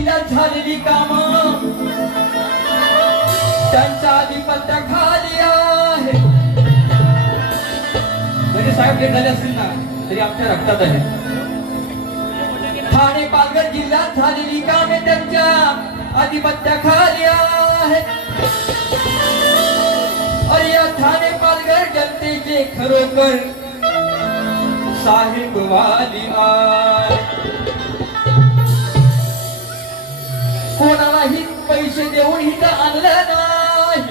जिल्ह्यात झालेली काम. त्यांचा आधिपत्या खाली आहे. म्हणजे साहेब लेट झाले असतील ना तरी आमच्या रक्तात आहे. ठाणे पालघर जिल्ह्यात झालेली कामे त्यांच्या आधिपत्या खाली आहे अरे या ठाणे पालघर जनतेचे खरोखर साहेबवाली आ कोणालाही पैसे देऊन इथं आणलं नाही.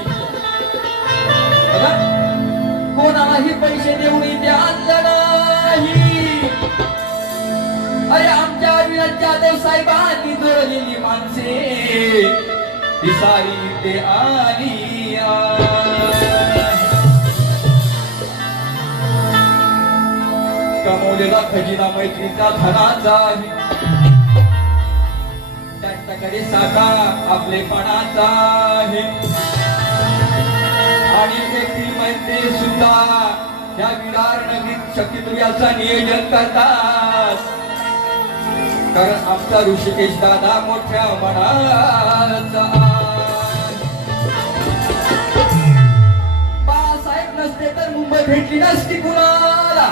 कोणालाही पैसे देऊन इथे आणलं नाही. अरे आमच्या अविनाश जाधव साहेबांनी जोडलेली माणसे ही सारी आली कमवलेला खजिना मैत्रीचा धनाचा आहे. त्यांच्याकडे साठा आपलेपणाचा आहे. आणि व्यक्ती व्यक्तीमध्ये सुद्धा या विरार नगरीत शक्तिदुर्याचं नियोजन करतात. कारण आमचा ऋषिकेश दादा मोठ्या मनाचा भेटली नसती कुणाला.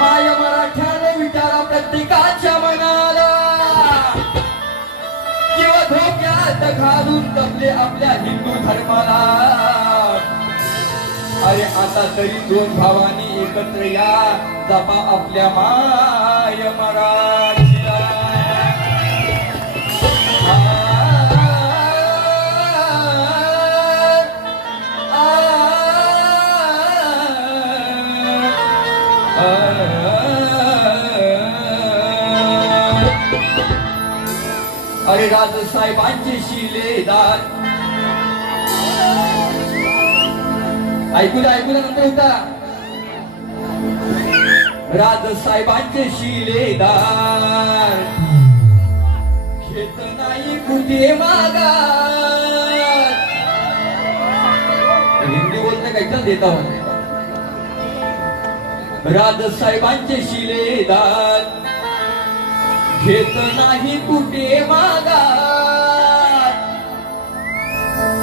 माय मराठ्याने विचारा प्रत्येकाच्या मनाला. हात घालून जपले आपल्या हिंदू धर्माला अरे आता तरी दोन भावांनी एकत्र या जपा आपल्या माय मराठीला अरे राजसाहेबांचे शिलेदार ऐकू द्या ऐकू द्या नंतर होता राजसाहेबांचे शिलेदार घेत नाही कुठे मागा हिंदी बोलते का इथं राज राजसाहेबांचे शिलेदार घेत नाही कुठे मागा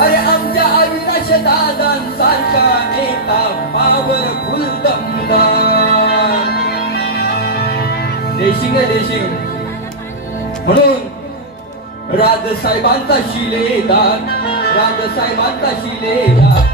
अरे आमच्या अविनाश दादांसारखा नेता पावर फुल दमदार. देशिंग देशिंग म्हणून राजसाहेबांचा शिलेदार राजसाहेबांचा शिलेदार.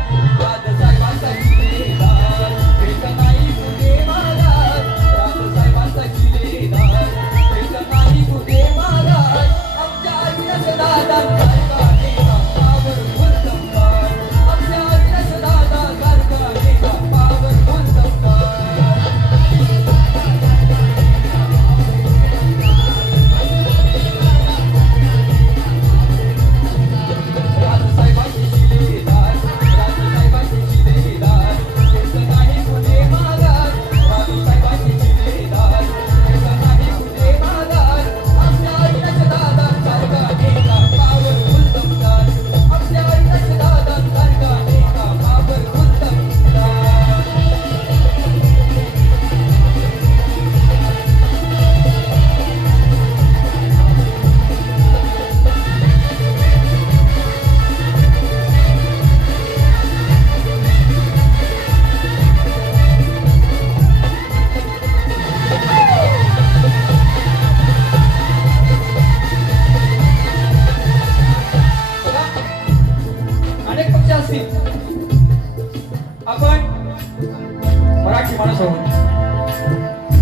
मराठी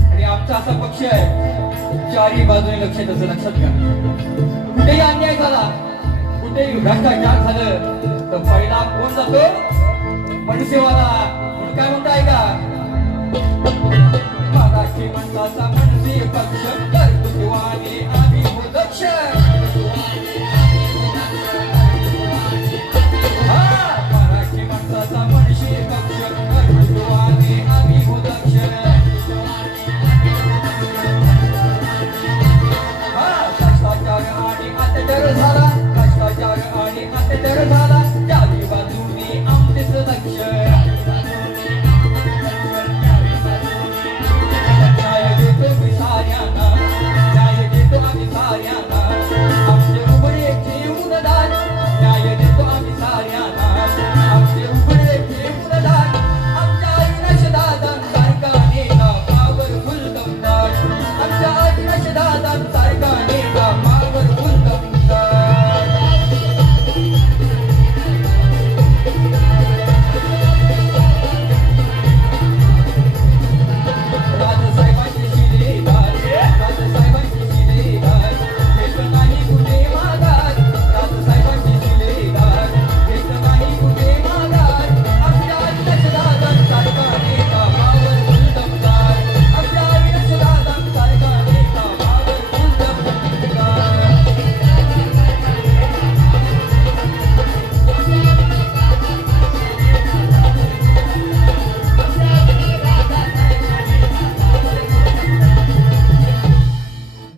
आणि आमचा असा पक्ष आहे चारही बाजूने लक्ष त्याचं लक्षात घ्या. कुठेही अन्याय झाला कुठेही भ्रष्टाचार झालं तर पहिला कोण जातो? मनसेवाला म्हणून काय म्हणताय का मराठी माणसाचा मनसे पक्ष